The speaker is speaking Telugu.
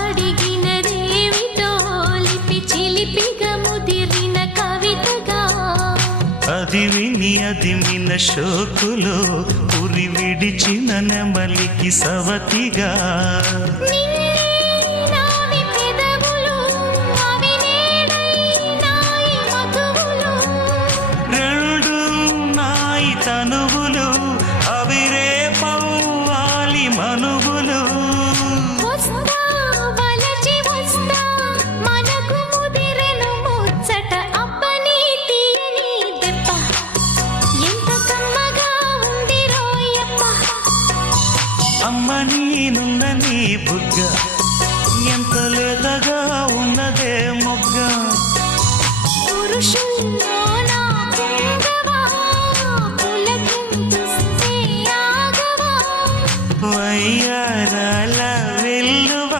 అడిగినదేమిటో లిపి చిలిపిగా ముదిరిన కవితగా అది విని అదిమిన షోకులో ఉరి విడిచిన నెమలికి సవతిగా రెండు నాయి తనువులు అవి రేపవ్వాలి మనువులు అమ్మ నీనున్న నీ బుగ్గ ఎంత లేదా